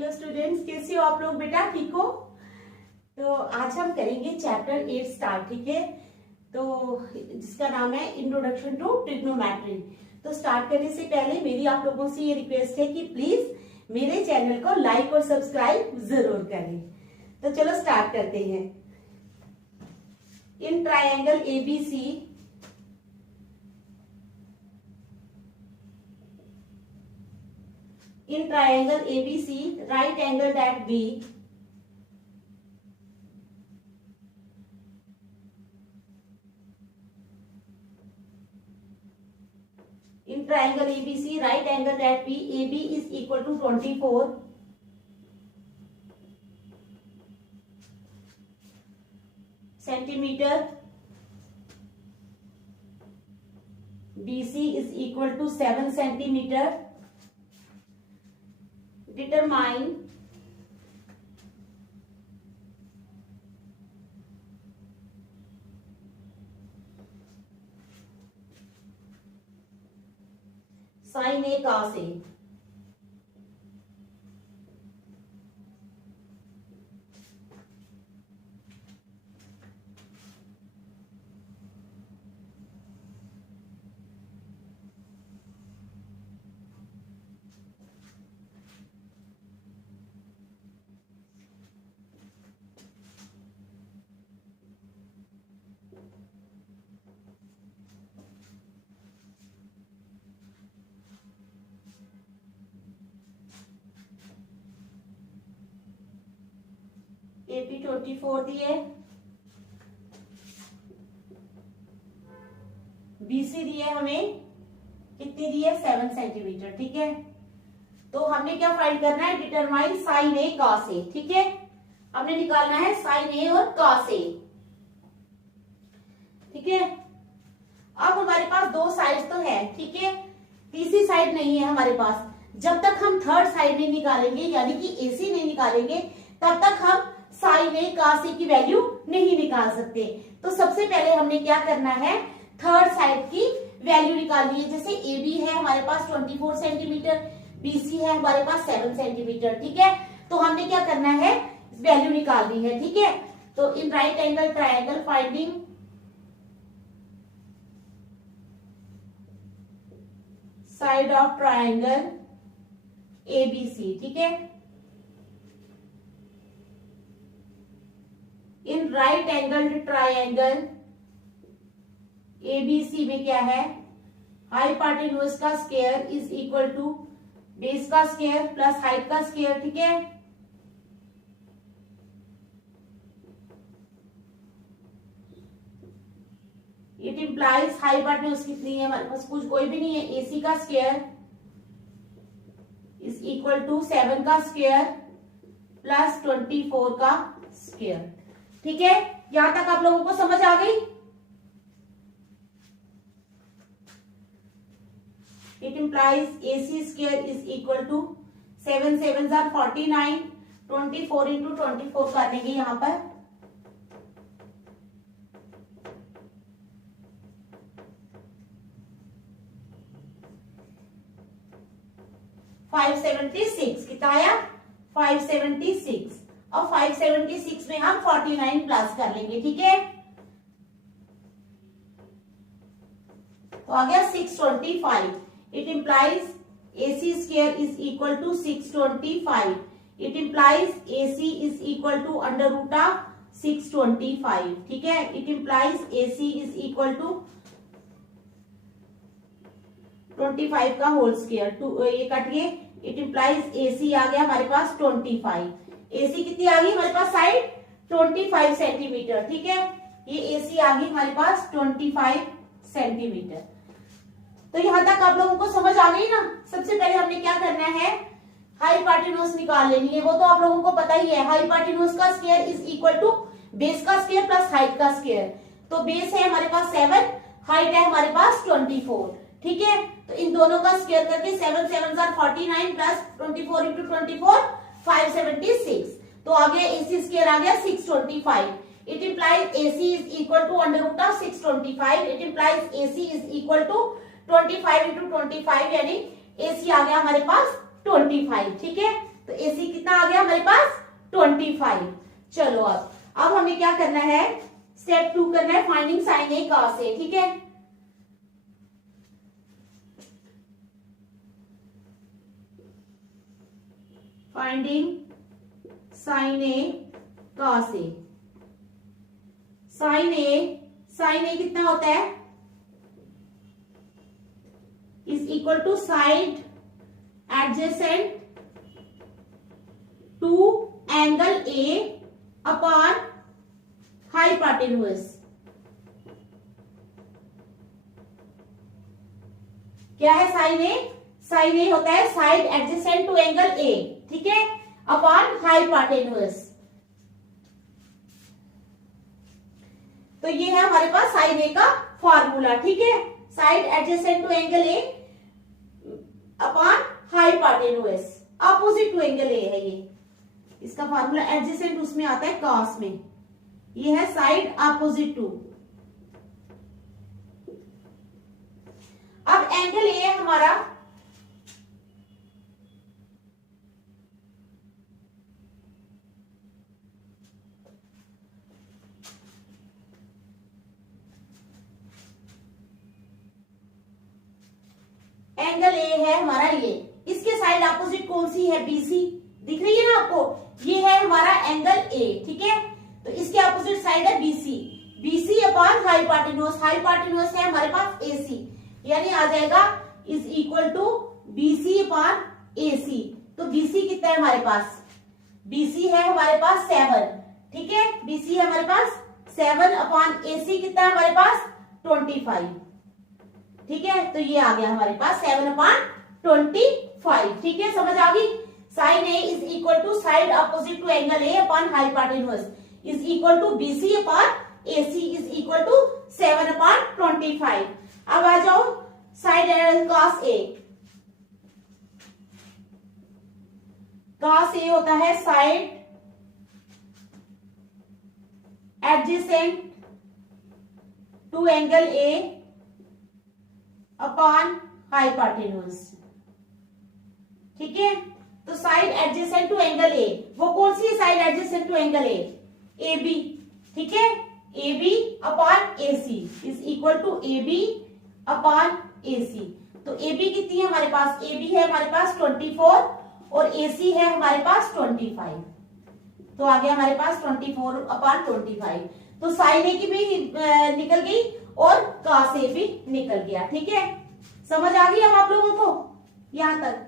Hello students, कैसे हो आप लोग बेटा? ठीक हो? तो आज हम करेंगे चैप्टर 8 स्टार्ट, ठीक है? तो जिसका नाम है इंट्रोडक्शन टू ट्रिग्नोमेट्री। तो स्टार्ट करने से पहले मेरी आप लोगों से ये रिक्वेस्ट है कि प्लीज मेरे चैनल को लाइक और सब्सक्राइब जरूर करें। तो चलो स्टार्ट करते हैं। In triangle ABC in triangle ABC, right angled at B, in triangle ABC, right angled at B, AB is equal to 24 centimeter, BC is equal to 7 centimeter. Determine sin A cos A. AP 24 दी है, BC दी है हमें कितनी दी है? 7 centimetre, ठीक है? तो हमने क्या फाइंड करना है? Determine sign A cos A, ठीक है? हमने निकालना है साइन ए और कॉस ए, ठीक है? अब हमारे पास दो साइड तो है, ठीक है? तीसरी साइड नहीं है हमारे पास। जब तक हम थर्ड साइड नहीं निकालेंगे, यानी कि AC नहीं निकालेंगे, तब तक हम साइन ए कॉस ए की वैल्यू नहीं निकाल सकते। तो सबसे पहले हमने क्या करना है? थर्ड साइड की वैल्यू निकालनी है। जैसे AB है हमारे पास 24 सेंटीमीटर, BC है हमारे पास 7 सेंटीमीटर, ठीक है? तो हमने क्या करना है? वैल्यू निकालनी है, ठीक है? तो in right angle triangle finding side of triangle ABC, ठीक है? In right angled triangle ABC में क्या है? हाइपोटेन्यूज का square is equal to base का स्क्वायर प्लस हाइट का स्क्वायर, ठीक है? इट इंप्लाइज हाइपोटेन्यूज कितनी है हमारे पास? कुछ कोई भी नहीं है। AC का स्क्वायर इज इक्वल टू 7 का स्क्वायर प्लस 24 का स्क्वायर, ठीक है? यहां तक आप लोगों को समझ आ गई? It implies AC square is equal to 7 7 are 49, 24 into 24 कर देंगे यहां पर, 576 कितना आया? 576। और 576 में हम 49 प्लस कर लेंगे, ठीक है? तो आ गया 625। It implies AC square is equal to 625। It implies AC is equal to under root of 625, ठीक है? It implies AC is equal to 25 का होल स्क्वायर, ये कटिए। इट इंप्लाइज AC आ गया हमारे पास 25। AC कितनी आ गई हमारे पास? साइड 25 सेंटीमीटर, ठीक है? ये AC आ गई हमारे पास 25 सेंटीमीटर। तो यहां तक आप लोगों को समझ आ गई ना? सबसे पहले हमने क्या करना है? हाइपोटेन्यूज निकाल लेनी है। वो तो आप लोगों को पता ही है। हाइपोटेन्यूज का square is equal to base का स्क्वायर प्लस हाइट का स्क्वायर। तो बेस है हमारे पास 7, हाइट है हमारे पास 24, ठीक है? तो इन दोनों का स्क्वायर करके 7 7 आर 49 प्लस 24 इंटू 24 576। तो आ गया AC स्क्वायर आ गया 625। It implies AC is equal to under root of 625। It implies AC is equal to 25 into 25, यानी AC आ गया हमारे पास 25, ठीक है? तो AC कितना आ गया हमारे पास 25। चलो अब हमें क्या करना है, स्टेप 2 करना है, finding sine A cos A. ठीक है, finding sine A cos A. Sine A कितना होता है, is equal to side adjacent to angle A upon hypotenuse. क्या है साइन ए? साइन ए होता है side adjacent to angle A, ठीक है, अपॉन हाइपोटेन्यूज। तो ये है हमारे पास साइन ए का फॉर्मूला। ठीक है, side adjacent to angle A upon hypotenuse, opposite to angle A है ये इसका फॉर्मूला। एडजेसेंट उसमें आता है कॉस में, ये है साइड अपोजिट टू। अब एंगल ए है हमारा एंगल ए है हमारा ये, इसके साइड अपोजिट कौन सी है? बीसी, दिख रही है ना आपको, ये है हमारा एंगल ए। ठीक है, तो इसके अपोजिट साइड है BC, BC upon hypotenuse. Hypotenuse है हमारे पास एसी, यानी आ जाएगा is equal to BC upon AC. तो बीसी कितना है हमारे पास? बीसी है हमारे पास 7। ठीक है, बीसी है हमारे पास 7 अपॉन एसी कितना है हमारे पास 25। ठीक है, तो ये आ गया हमारे पास 7/25। ठीक है, समझ आ गई। Sine A is equal to side opposite to angle A upon hypotenuse is equal to BC upon AC is equal to 7/25। अब आ जाओ side cos A. Cos A होता है side adjacent to angle A upon hypotenuse. ठीक है, तो side adjacent to angle A, वो कौन सी side adjacent to angle A? A B. ठीक है, A B upon A C is equal to A B upon A सी। तो A B कितनी है हमारे पास? ए बी है हमारे पास 24 और ए सी है हमारे पास 25। तो आ गया हमारे पास 24/25। तो साइन ए की भी निकल गई और कॉस ए भी निकल गया। ठीक है, समझ आ गई अब आप लोगों को यहां तक?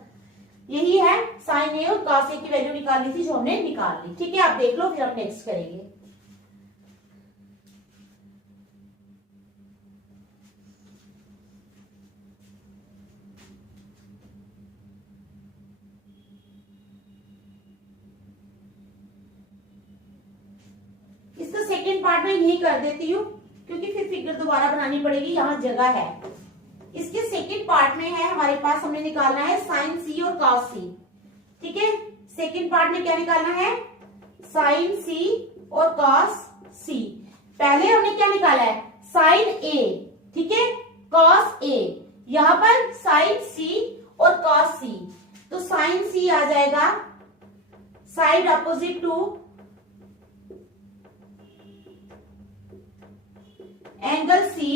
यही है साइन ए और कॉस ए की वैल्यू निकालनी थी जो हमने निकाल ली। ठीक है, आप देख लो, फिर हम नेक्स्ट करेंगे। इसका सेकेंड पार्ट में यही कर देती हूँ क्योंकि फिर फिगर दोबारा बनानी पड़ेगी, यहाँ जगह है। इसके सेकेंड पार्ट में है हमारे पास, हमने निकालना है साइन सी और कॉस सी। ठीक है, सेकेंड पार्ट में क्या निकालना है? साइन सी और कॉस सी। पहले हमने क्या निकाला है? साइन ए, ठीक है, कॉस ए। यहां पर साइन सी और कॉस सी, तो साइन सी आ जाएगा side opposite to angle C.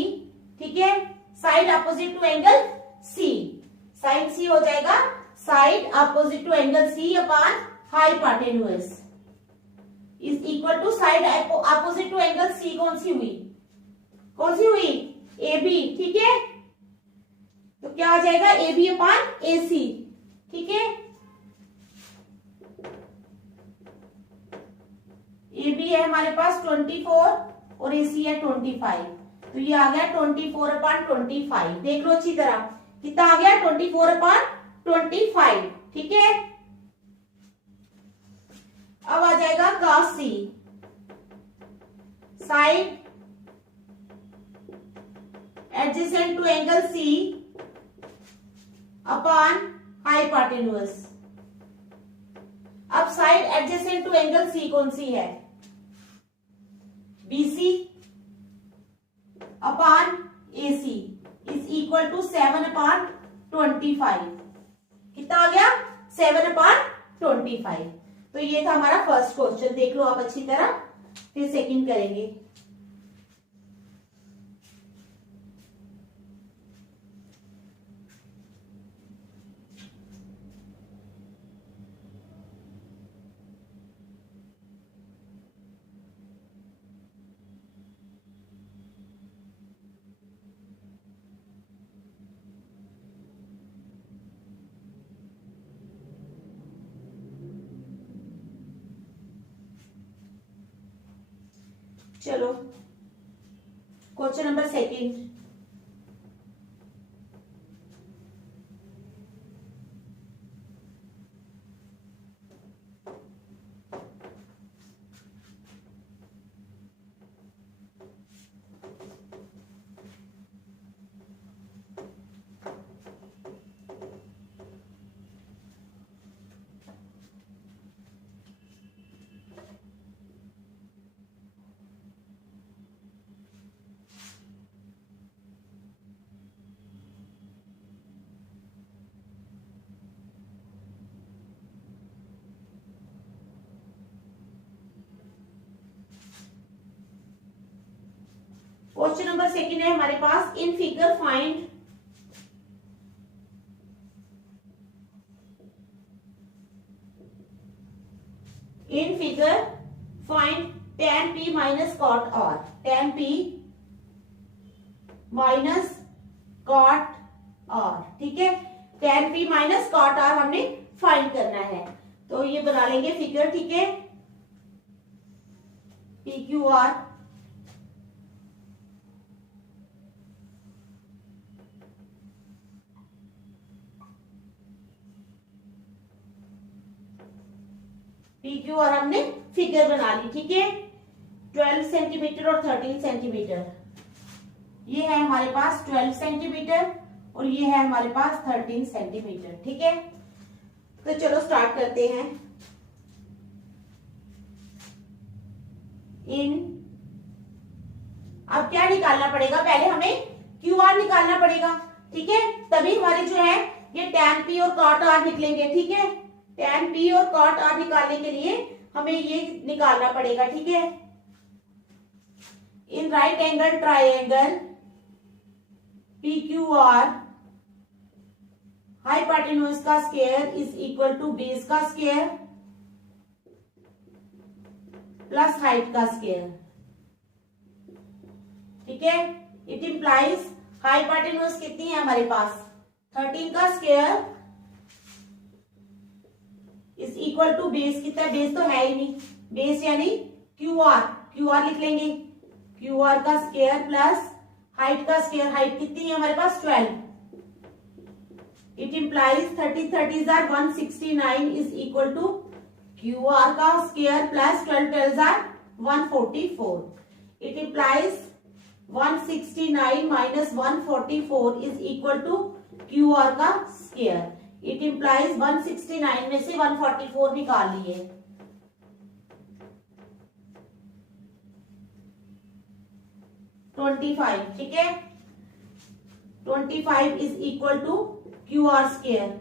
ठीक है, side opposite to angle C, sine C हो जाएगा side opposite to angle C upon hypotenuse is equal to side opposite to angle C. कौन सी हुई? कौन सी हुई? A B. ठीक है, तो क्या आ जाएगा? A B upon A C. ठीक है, ए बी है हमारे पास 24 और ए सी है 25। तो ये आ गया 24/25। देख लो अच्छी तरह, कितना आ गया? 24/25। ठीक है, अब आ जाएगा cos C, side adjacent to angle C upon hypotenuse. अब side adjacent to angle C कौन सी है? BC upon AC is equal to 7/25। कितना आ गया? 7/25। 25। तो ये था हमारा फर्स्ट क्वेश्चन, देख लो आप अच्छी तरह, फिर सेकंड करेंगे। चलो question number second. Question number second है हमारे पास, in figure find tan p minus cot r, tan p minus cot r, ठीक है। tan p minus cot r हमने फाइंड करना है, तो ये बना लेंगे फिगर, ठीक है। पी क्यू आर और हमने फिगर बना ली, ठीक है। 12 सेंटीमीटर और 13 सेंटीमीटर, ये है हमारे पास 12 सेंटीमीटर और ये है हमारे पास 13 सेंटीमीटर, ठीक है। तो चलो स्टार्ट करते हैं। अब क्या निकालना पड़ेगा, पहले हमें क्यू आर निकालना पड़ेगा, ठीक है। तभी हमारे जो है ये tan p और cot r निकलेंगे, ठीक है। tan p और cot r निकालने के लिए हमें ये निकालना पड़ेगा, ठीक है। In right angle triangle PQR hypotenuse का square is equal to base का स्क्वायर प्लस हाइट का स्क्वायर, ठीक है। इट इंप्लाइज हाइपोटेन्यूज कितनी है हमारे पास 13 का square is equal to base कितना, बेस तो है ही नहीं, बेस यानी क्यू आर लिख लेंगे, क्यू आर का स्क्वायर प्लस हाइट का स्क्वायर, हाइट कितनी है हमारे पास 12। It implies 30 30s are 169 is equal to Q R का square plus 12 12s are 144। It implies 169 minus 144 is equal to Q R का स्क्वायर। इट इंप्लाइज 169 में से 144 निकाल लिए, ठीक है। 25 is equal to Q R square.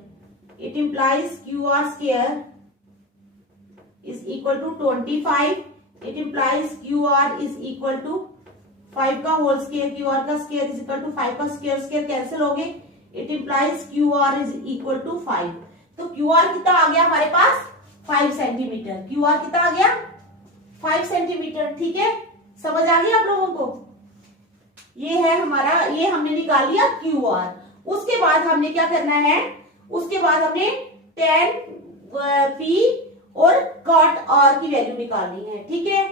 It implies Q R square is equal to 25। It implies Q R is equal to 5 का whole square, Q R का square is equal to 5 का square cancel हो गए। It implies Q R is equal to 5। तो Q R कितना आ गया हमारे पास 5 centimetre, Q R कितना आ गया 5 सेंटीमीटर, ठीक है। समझ आ गया आप लोगों को, ये है हमारा, ये हमने निकाल लिया क्यू आर। उसके बाद हमने क्या करना है, उसके बाद हमने tan p और cot r की वैल्यू निकालनी है, ठीक है।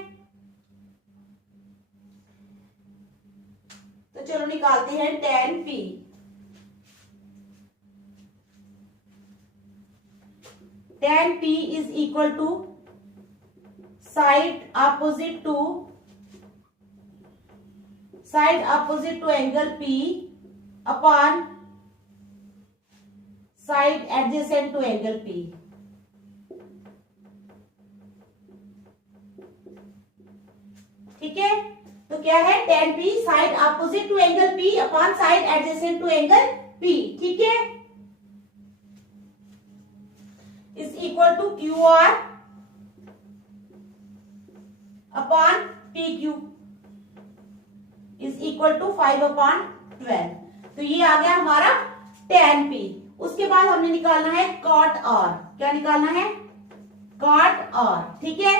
तो चलो निकालते हैं tan p। tan p is equal to side opposite to angle p upon side adjacent to angle p, ठीक है। तो क्या है tan p side opposite to angle p upon side adjacent to angle p, ठीक है। Is equal to Q R upon P Q is equal to 5/12। तो ये आ गया हमारा tan P। उसके बाद हमने निकालना है cot R। क्या निकालना है? cot R। ठीक है,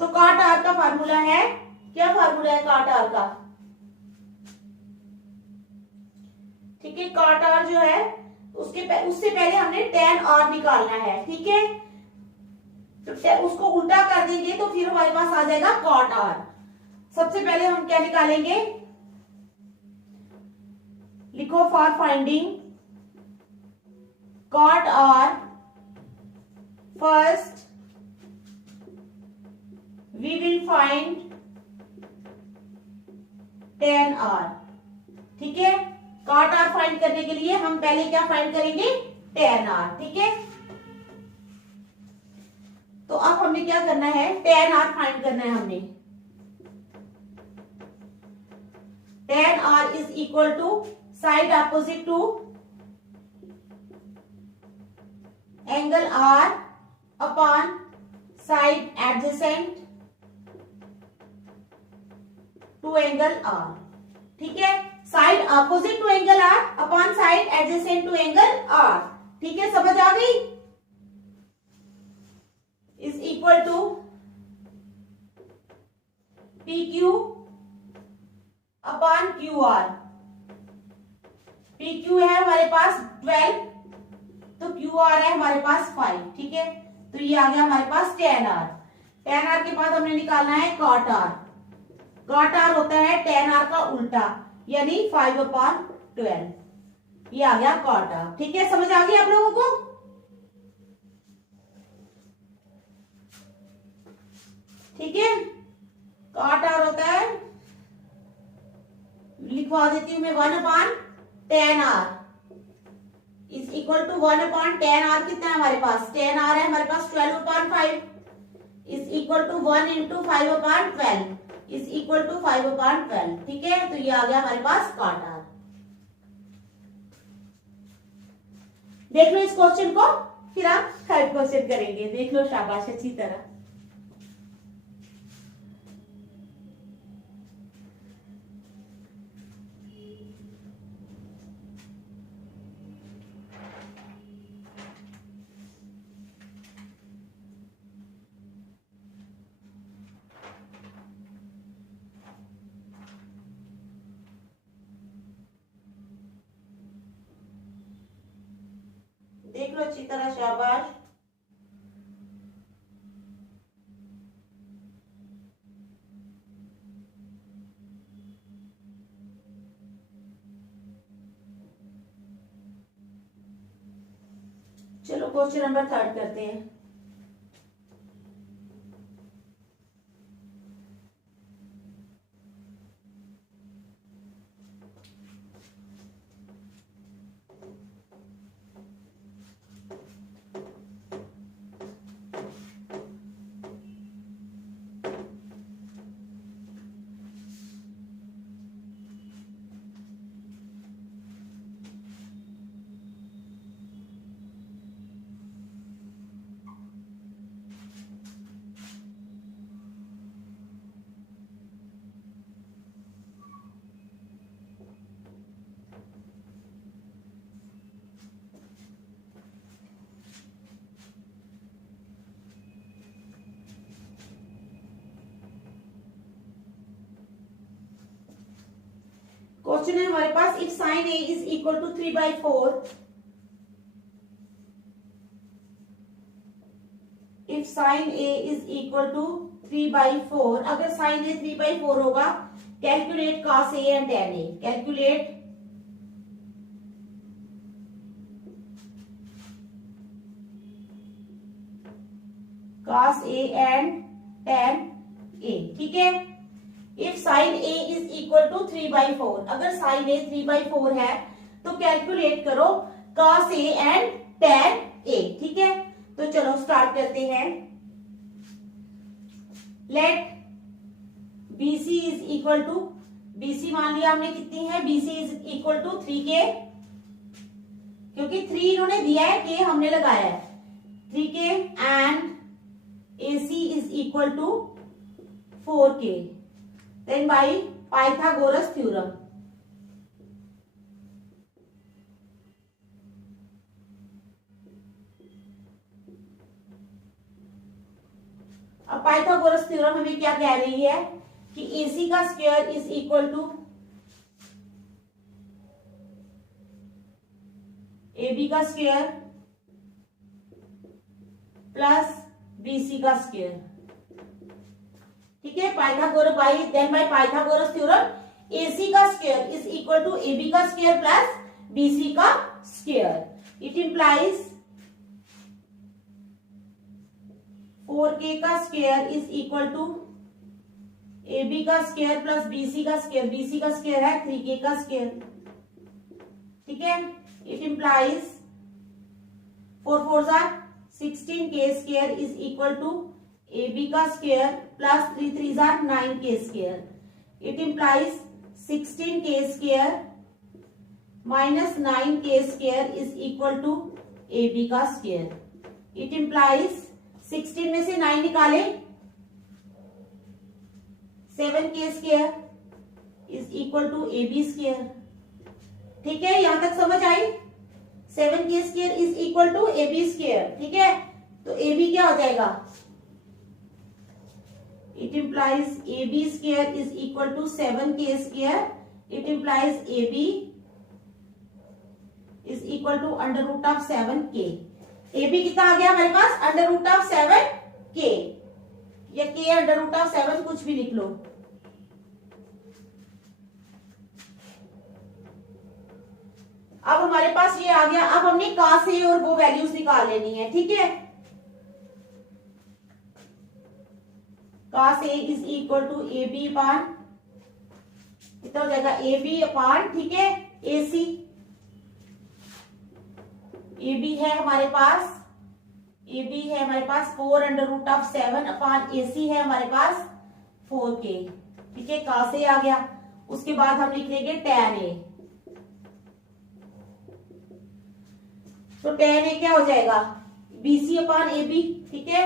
तो cot R का फार्मूला है, क्या फार्मूला है cot R का? ठीक है, cot R जो है उससे पहले हमने tan R निकालना है। ठीक है, तो उसको उल्टा कर देंगे तो फिर हमारे पास आ जाएगा cot R। सबसे पहले हम क्या निकालेंगे? लिखो for finding cot R, first we will find tan R। ठीक है, cot R फाइंड करने के लिए हम पहले क्या फाइंड करेंगे? tan R। ठीक है, तो अब हमने क्या करना है? tan R फाइंड करना है हमने। tan R is equal to side opposite to angle R upon side adjacent to angle R। ठीक है, side opposite to angle R upon side adjacent to angle R। ठीक है, समझ आ गई? Is equal to PQ upon QR। PQ है हमारे पास 12, तो QR है हमारे पास 5। ठीक है, तो ये आ गया हमारे पास tan R। tan R के बाद हमने निकालना है cot R। cot R होता है tan R का उल्टा, यानी 5/12। ये आ गया cot R। ठीक है, समझ आ गई आप लोगों को? ठीक है, cot R होता है, लिखवा देती हूं मैं, 1/tan R is equal to 1/tan R। कितना है हमारे पास? tan R है हमारे पास 12/5 is equal to 1 into 5/12 is equal to 5/12। ठीक है, तो ये आ गया हमारे पास cot R। देख लो इस क्वेश्चन को, फिर आप थर्ड क्वेश्चन करेंगे। देख लो, शाबाश, अच्छी तरह। देख लो अच्छी तरह, शाबाश। चलो क्वेश्चन नंबर 3 करते हैं। क्वेश्चन है हमारे पास, if sine A is equal to 3/4, if sine A is equal to 3/4, अगर साइन ए 3/4 होगा, calculate cos A and tan A. Calculate cos A and tan ए। ठीक है, if sine A is equal to 3/4, अगर sine A 3/4 है तो calculate करो cos A and tan ए। ठीक है, तो चलो स्टार्ट करते हैं। Let BC is equal to, BC मान लिया हमने कितनी है? BC is equal to 3K, क्योंकि 3 इन्होंने दिया है, K हमने लगाया है। 3k and AC is equal to 4k. Then by Pythagoras theorem. अब पाइथागोरस थ्योरम हमें क्या कह रही है कि AC का square is equal to AB का स्क्वायर प्लस BC का स्क्वायर। ठीक है, Pythagoras by Pythagoras theorem AC का square is equal to AB का स्क्वायर प्लस BC का स्क्वायर। इट इंप्लाइज 4k का square is equal to AB का square plus BC का स्क्वायर। BC का स्क्वायर है 3k का स्क्वायर। ठीक है, it implies 4 4 are 16k square is equal to AB का square plus 3 3 are 9k square. It implies 16k square minus 9k square is equal to AB का square. It implies 16 में से 9 निकाले 7k square is equal to AB square. ठीक है, यहां तक समझ आई। 7k square is equal to AB square. ठीक है, तो AB क्या हो जाएगा? It implies AB square is equal to 7k square. It implies AB is equal to under root of 7k। AB कितना आ गया हमारे पास? अंडर रूट ऑफ 7k या k अंडर रूट ऑफ 7, कुछ भी लिख लो। अब हमारे पास ये आ गया। अब हमने कहां से और वो वैल्यूज निकाल लेनी है। ठीक है, कहां से इज इक्वल टू AB अपान कितना हो जाएगा? AB अपान, ठीक है, AC। AB है हमारे पास, AB है हमारे पास 4 under root of 7 upon AC है हमारे पास 4k। ठीक है, कहां से आ गया। उसके बाद हम लिख लेंगे tan A। तो tan A क्या हो जाएगा? BC अपान AB। ठीक है,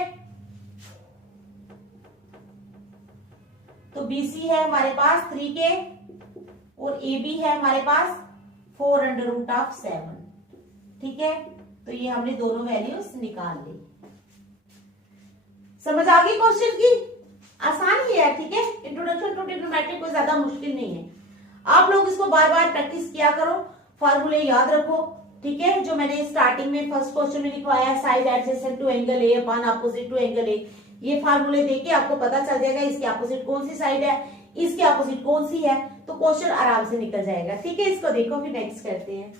तो BC है हमारे पास 3k और AB है हमारे पास 4 अंडर रूट ऑफ 7। ठीक है, तो ये हमने दोनों वैल्यूज निकाल ली। समझ आ गई क्वेश्चन की? आसान ही है। ठीक है, इंट्रोडक्शन टू ट्रिग्नोमेट्री कोई ज्यादा मुश्किल नहीं है। आप लोग इसको बार बार प्रैक्टिस किया करो, फॉर्मूले याद रखो। ठीक है, जो मैंने स्टार्टिंग में फर्स्ट क्वेश्चन में लिखवाया है, side adjacent to angle A upon opposite to angle A, ये फार्मूले देके आपको पता चल जाएगा इसके अपोजिट कौन सी साइड है, इसके अपोजिट कौन सी है, तो क्वेश्चन आराम से निकल जाएगा। ठीक है, इसको देखो, फिर नेक्स्ट करते हैं।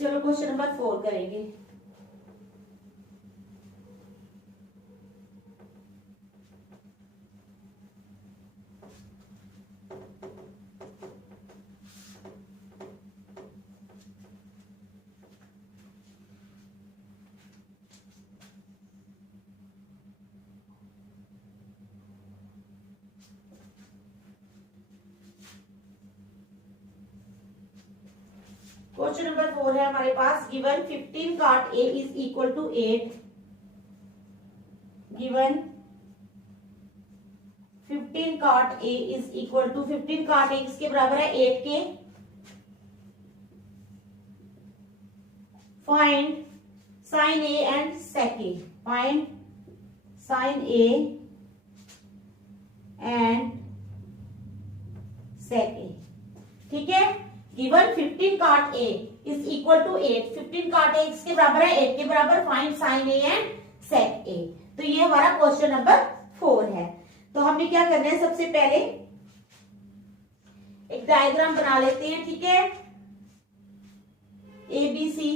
चलो क्वेश्चन नंबर 4 करेंगे। क्वेश्चन नंबर 4 है हमारे पास। Given 15 cot A is equal to 8। Given 15 cot A is equal to 15 cot A किसके बराबर है? 8 के। Find sin A and sec A। Find sin A and sec A। ठीक है, given 15 cot A is equal to 8। 15 cot A किसके बराबर है? 8 के बराबर। Find sin A and sec A। तो ये हमारा क्वेश्चन नंबर 4 है। तो हमने क्या करना है, सबसे पहले एक डायग्राम बना लेते हैं। ठीक है, ABC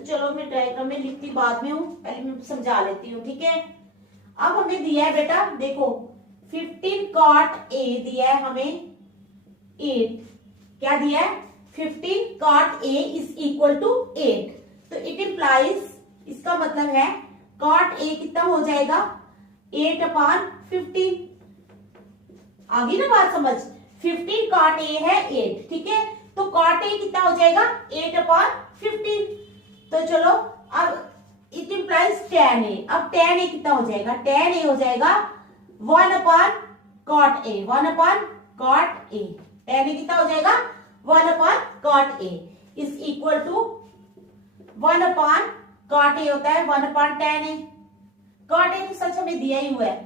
तो चलो मैं डायग्राम में लिखती बाद में हूँ, पहले मैं समझा लेती हूँ, ठीक है। अब हमें दिया है बेटा, देखो 15 cot A दिया है हमें 8, क्या दिया है 15 cot A is equal to 8, तो इट इम्प्लाइज, इसका मतलब है cot A कितना हो जाएगा 8/15, आ गई ना बात समझ। 15 cot A है 8, ठीक है, तो cot A कितना हो जाएगा 8/15, तो चलो अब इट इम्प्लाइज tan A, अब tan A कितना हो जाएगा, tan A हो जाएगा 1/cot A, 1/cot A, tan A कितना हो जाएगा 1/cot A is equal to 1/cot A होता है 1/tan A, cot A तो सच हमें दिया ही हुआ है,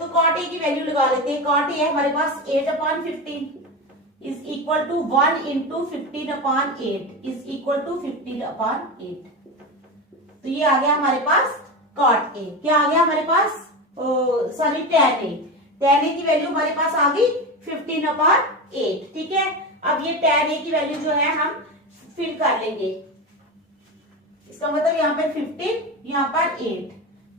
तो cot A की वैल्यू लगा लेते हैं। cot A है हमारे पास 8/15 is equal to 1 into 15/8 is equal to 15/8, तो ये आ गया हमारे पास cot A, क्या आ गया हमारे पास, sorry tan A, tan A की वैल्यू हमारे पास आ गई 15/8, ठीक है। अब ये tan A की वैल्यू जो है हम फिल कर लेंगे, इसका मतलब यहाँ पर 15, यहाँ पर 8,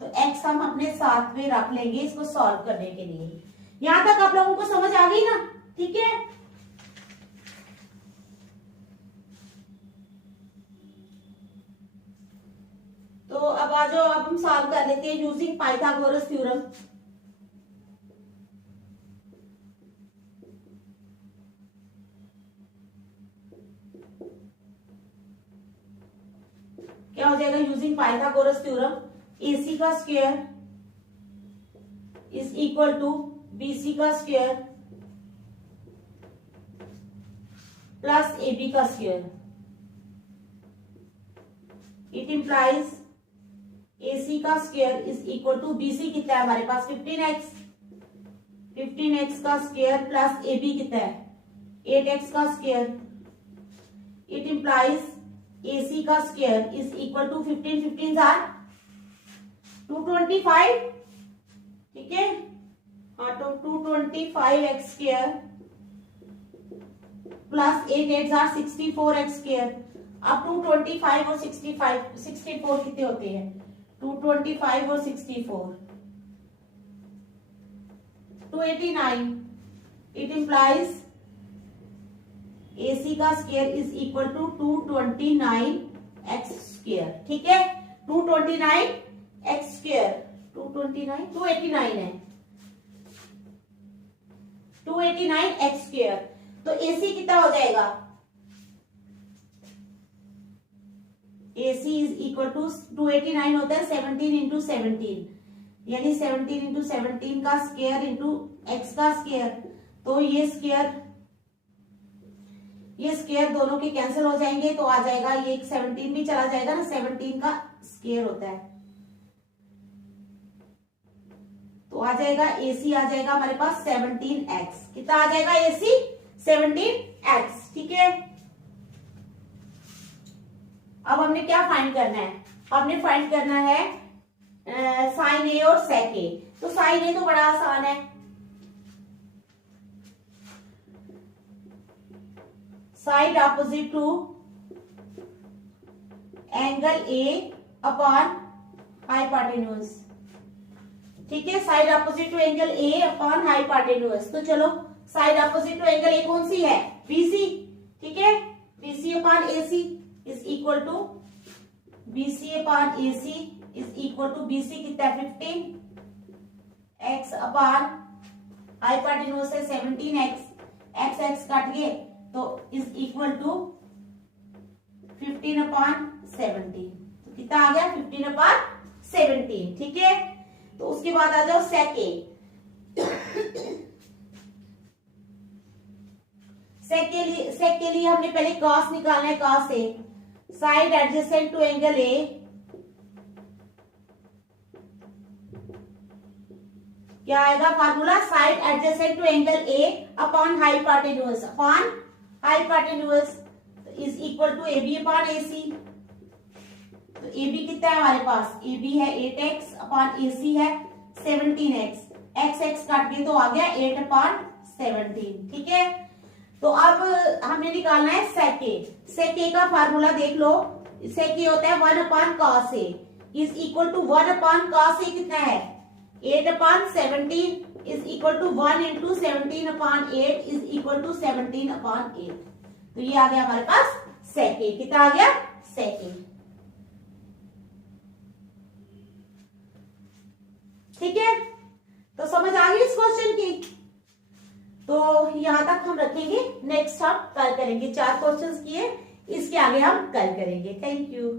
तो x हम अपने साथ में रख लेंगे इसको सॉल्व करने के लिए। यहां तक आप लोगों को समझ आ गई ना, ठीक है। तो अब आ जाओ, अब हम सॉल्व कर लेते हैं यूजिंग पाइथागोरस थ्योरम। क्या हो जाएगा यूजिंग पाइथागोरस थ्योरम, AC का square is equal to BC का स्क्वायर प्लस AB का स्क्वायर, इट इंप्लाइज AC का square is equal to BC कितना है हमारे पास 15x, 15x का स्क्वायर प्लस AB कितना है 8x का स्क्वायर, इट इंप्लाइज AC का square is equal to 15 15 are 225, ठीक है, हाँ, तो 225x square plus 8 are 64x square. अब 225 और 64 कितने होते हैं, 225 और 64 289, इट इंप्लाइज AC का square is equal to 229x square, ठीक है, 229x स्क्वायर 289 है 289x स्क्वायर, तो AC कितना हो जाएगा, AC इज इक्वल टू 289 होता है 17 इंटू 17, यानी 17 इंटू 17 का स्क्वायर इंटू x का स्क्वायर, तो ये स्क्वायर दोनों के कैंसिल हो जाएंगे, तो आ जाएगा ये 17 भी चला जाएगा ना, 17 का स्क्वायर होता है, तो आ जाएगा AC आ जाएगा हमारे पास 17x, कितना आ जाएगा AC 17x, ठीक है। अब हमने क्या फाइंड करना है, हमने फाइंड करना है साइन A और सेक A, तो साइन A तो बड़ा आसान है, side opposite to angle A upon hypotenuse, ठीक है, side opposite to angle A upon hypotenuse, तो चलो side opposite to angle A कौन सी है BC, ठीक है, BC upon AC is equal to BC upon AC is equal to BC कितना है 15x अपॉन हाइपोटेन्यूज है 17x, x काट गए तो इज इक्वल टू 15 अपॉन 17, तो कितना आ गया 15 अपॉन 17, ठीक है। तो उसके बाद आ जाओ सेक A, सेक के लिए हमने पहले कॉस निकालना है, cos A side adjacent to angle A क्या आएगा formula, side adjacent to angle A upon hypotenuse is equal to AB upon AC, तो AB कितना है हमारे पास, AB है 8x अपॉन AC है 17x, x काट दिए तो आ गया 8 अपॉन 17, ठीक है। तो अब हमें निकालना है सेक A का फार्मूला देख लो, सेक ये होता है 1/cos A is equal to 1/cos A कितना है 8/17 is equal to 1 into 17/8 is equal to 17/8। तो ये आ गया हमारे पास सेक A। कितना आ गया सेक A। ठीक है, तो समझ आ गई इस क्वेश्चन की। तो यहां तक हम रखेंगे, नेक्स्ट हम कल करेंगे। 4 क्वेश्चंस किए, इसके आगे हम कल करेंगे। Thank you.